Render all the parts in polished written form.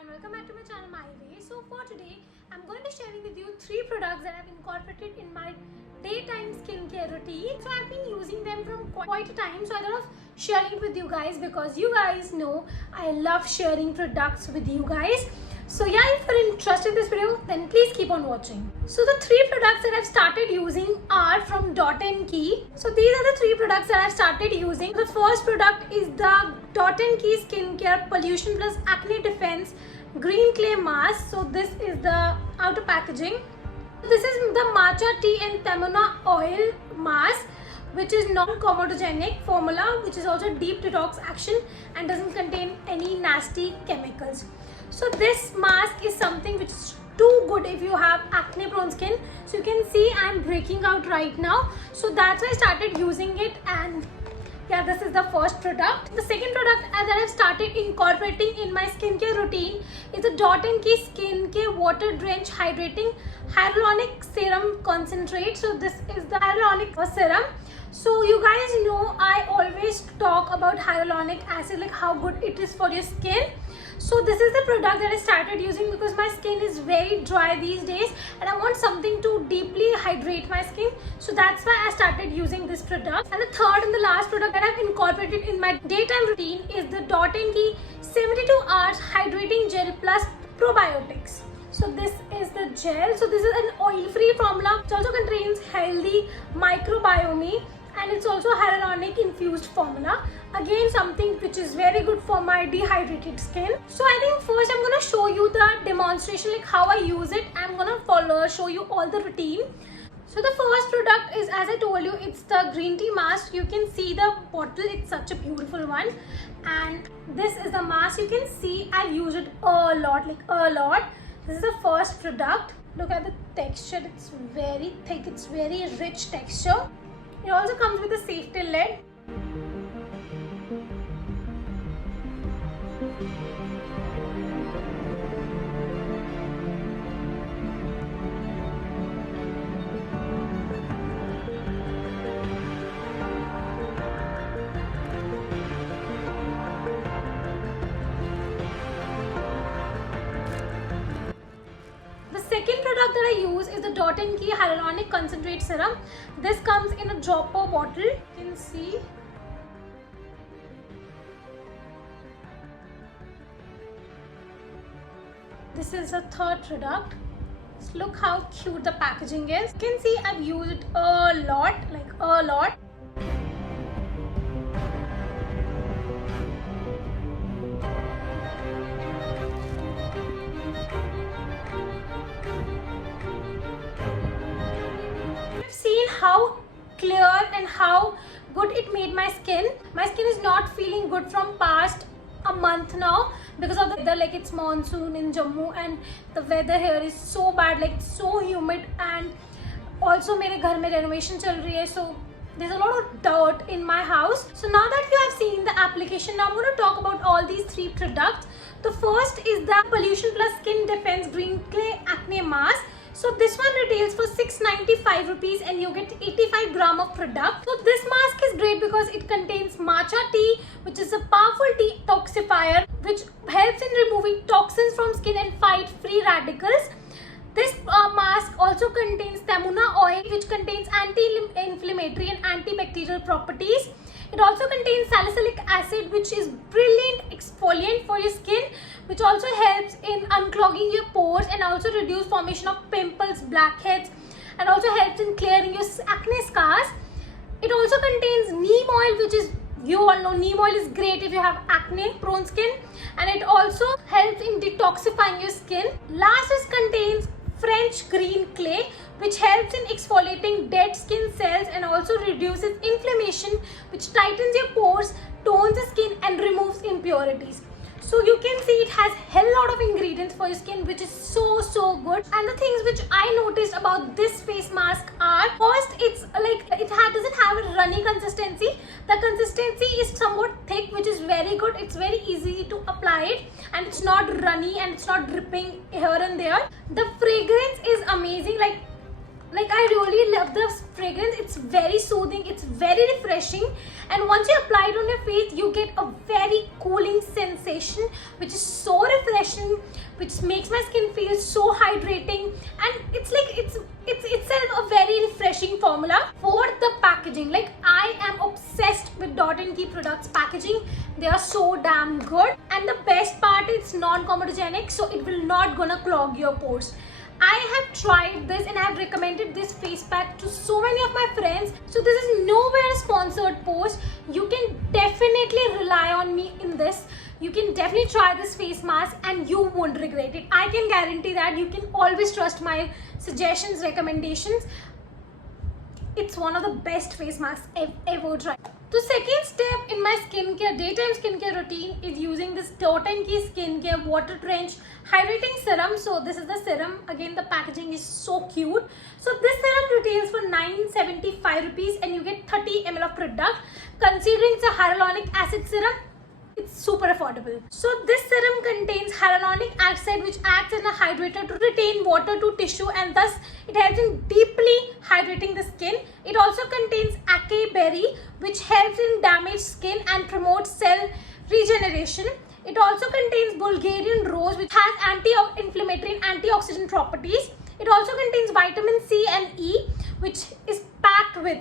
and welcome back to my channel My Way. So for today I'm going to be sharing with you 3 products that I've incorporated in my daytime skincare routine. So I've been using them from quite a time, so I thought of sharing it with you guys because you guys know I love sharing products with you guys. So yeah, if you're interested in this video, then please keep on watching. So the 3 products that I've started using are from Dot & Key. So these are the 3 products that I've started using. The first product is the Dot & Key Skincare Pollution Plus Acne Defense Green Clay Mask. So this is the outer packaging. This is the Matcha Tea and Tamuna Oil Mask, which is non-comedogenic formula, which is also deep detox action and doesn't contain any nasty chemicals. So this mask is something which is too good if you have acne prone skin. So you can see I'm breaking out right now. So that's why I started using it, and yeah, this is the first product. The second product that I've started incorporating in my skincare routine is the Dot & Key Skincare Water Drench Hydrating Hyaluronic Serum Concentrate. So this is the hyaluronic serum. So you guys know I always talk about hyaluronic acid, like how good it is for your skin. So this is the product that I started using because my skin is very dry these days and I want something to deeply hydrate my skin. So that's why I started using this product. And the third and the last product that I've incorporated in my daytime routine is the Dot & Key 72 Hours Hydrating Gel Plus Probiotics. So this is the gel. So this is an oil-free formula. It also contains healthy microbiome and it's also hyaluronic infused formula. Again, something which is very good for my dehydrated skin. So I think first I'm going to show you the demonstration, like how I use it. I'm going to show you all the routine. So the first product is, as I told you, it's the green tea mask. You can see the bottle, it's such a beautiful one. And this is the mask. You can see I've used it a lot, like a lot. This is the first product. Look at the texture, it's very thick, it's very rich texture. It also comes with a safety lid. Second product that I use is the Dot & Key Hyaluronic Concentrate Serum. This comes in a dropper bottle. You can see. This is the third product. Just look how cute the packaging is. You can see I've used it a lot, like a lot. Seen how clear and how good it made my skin. My skin is not feeling good from past a month now because of the weather, like it's monsoon in Jammu and the weather here is so bad, like it's so humid, and also मेरे घर में renovation चल रही है, so there's a lot of dirt in my house. So now that you have seen the application, now I'm going to talk about all these 3 products. The first is the Pollution Plus Skin Defense Green Clay Acne Mask. So this one retails for 695 rupees and you get 85 gram of product. So this mask is great because it contains matcha tea, which is a powerful detoxifier which helps in removing toxins from skin and fight free radicals. This mask also contains Tamuna oil, which contains anti-inflammatory and antibacterial properties. It also contains salicylic acid, which is brilliant exfoliant for your skin, which also helps in unclogging your pores and also reduce formation of pimples, blackheads, and also helps in clearing your acne scars. It also contains neem oil, which is, you all know neem oil is great if you have acne prone skin, and it also helps in detoxifying your skin. Last is contains French green clay, which helps in exfoliating dead skin cells and also reduces inflammation, which tightens your pores, tones the skin and removes impurities. So you can see it has hell lot of ingredients for your skin, which is so good. And the things which I noticed about this face mask are, first, it's like doesn't have a runny consistency. The consistency is somewhat thick, which is very good. It's very easy to apply it and it's not runny and it's not dripping here and there. The fragrance is amazing. Like I really love the fragrance. It's very soothing, it's very refreshing, and once you apply it on your face, you get a very cooling sensation which is so refreshing. makes my skin feel so hydrating, and it's like it's itself a very refreshing formula. For the packaging, like I am obsessed with Dot & Key products packaging. They are so damn good, and the best part, it's non-comedogenic, so it will not gonna clog your pores. I have tried this and I have recommended this face pack to so many of my friends. So this is nowhere a sponsored post. You can definitely rely on me in this. You can definitely try this face mask and you won't regret it. I can guarantee that. You can always trust my suggestions, recommendations. It's one of the best face masks I've ever tried. The second step in my skincare, daytime skincare routine is using this Dot & Key Skincare Water Trench Hydrating Serum. So this is the serum. Again, the packaging is so cute. So this serum retails for 975 rupees and you get 30 ml of product. Considering it's a hyaluronic acid serum, it's super affordable. So this serum contains hyaluronic acid, which acts as a hydrator to retain water to tissue, and thus it helps in deeply hydrating the skin. It also contains acai berry, which helps in damaged skin and promotes cell regeneration. It also contains Bulgarian rose, which has anti-inflammatory and antioxidant properties. It also contains vitamin C and E, which is packed with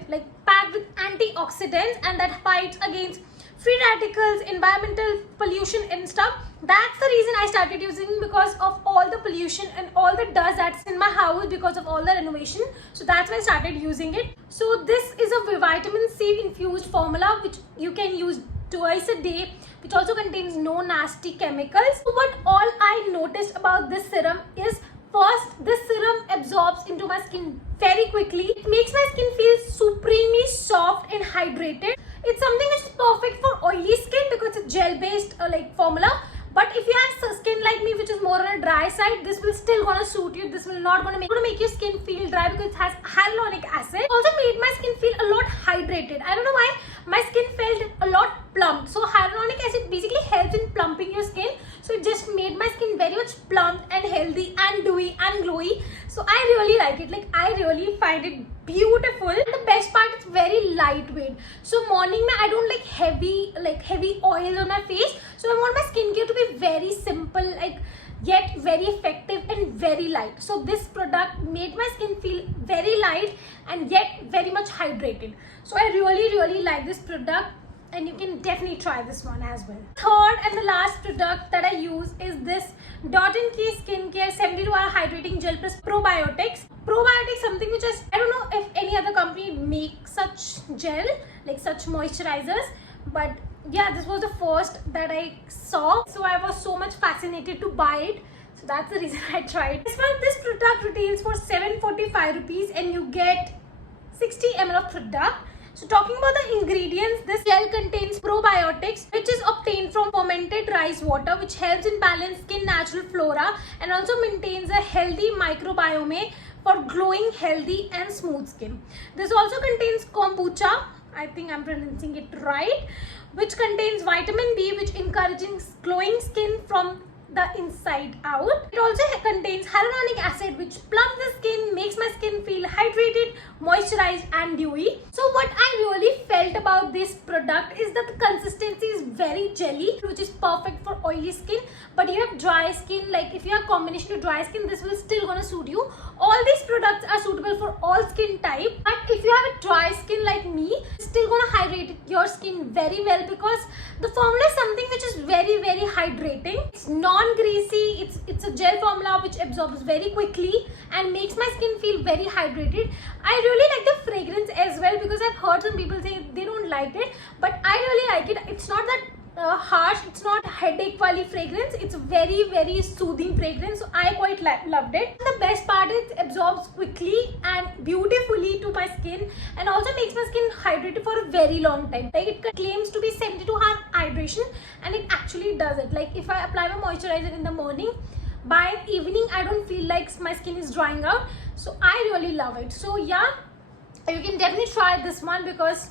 antioxidants, and that fights against free radicals, environmental pollution and stuff. That's the reason I started using, because of all the pollution and all the dust that's in my house because of all the renovation. So that's why I started using it. So this is a vitamin C infused formula which you can use twice a day, which also contains no nasty chemicals. So what all I noticed about this serum is, first, this serum absorbs into my skin very quickly. It makes my skin feel supremely soft and hydrated. It's something which is perfect for oily skin because it's a gel-based formula. But if you have skin like me, which is more on a dry side, this will still gonna suit you. This will not gonna make your skin feel dry because it has hyaluronic acid. It also made my skin feel a lot hydrated. I don't know why, my skin felt a lot plump. So hyaluronic acid basically helps in plumping your skin. So it just made my skin very much plump and healthy and dewy and glowy. So I really like it. Like, I really find it beautiful. And the best part, it's very lightweight. So morning I don't like heavy oils on my face. So I want my skincare to be very simple, yet very effective and very light. So this product made my skin feel very light and yet very much hydrated. So I really like this product, and you can definitely try this one as well. Third and the last product that I use is this Dot & Key Skincare 72-hour Hydrating Gel Plus Probiotics. Probiotics, something which I don't know if any other company makes such gel, like such moisturizers, but yeah, this was the first that I saw. So I was so much fascinated to buy it. So that's the reason I tried. This product retails for 745 rupees and you get 60 ml of product. So talking about the ingredients, this gel contains probiotics, which is obtained from fermented rice water, which helps in balance skin natural flora and also maintains a healthy microbiome for glowing, healthy and smooth skin. This also contains kombucha, I think I'm pronouncing it right, which contains vitamin B, which encourages glowing skin from the inside out. It also contains hyaluronic acid, which plumps the skin, makes my skin feel hydrated, moisturized and dewy. So what I really felt about this product is that the consistency is very jelly, which is perfect for oily skin. But you have dry skin, like if you have combination to dry skin, this will still gonna suit you. All these products are suitable for all skin type. But if you have a dry skin like me, it's still gonna hydrate your skin very well, because the formula is something which is very hydrating. It's non-greasy, it's a gel formula which absorbs very quickly and makes my skin feel very hydrated. I really like the fragrance as well, because I've heard some people say they don't like it, but I really like it. It's not that harsh, it's not headache wali fragrance, it's very soothing fragrance. So I quite loved it. The best part is it absorbs quickly and beautifully to my skin, and also makes my skin hydrated for a very long time. Like, it claims to be 72-hour hydration, and it actually does it. Like, if I apply my moisturizer in the morning, by evening I don't feel like my skin is drying out. So I really love it. So yeah, you can definitely try this one, because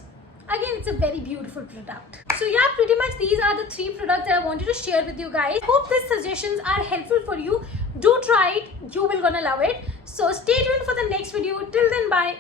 again, it's a very beautiful product. So yeah, pretty much these are the 3 products that I wanted to share with you guys. Hope these suggestions are helpful for you. Do try it, you will gonna love it. So stay tuned for the next video. Till then, bye.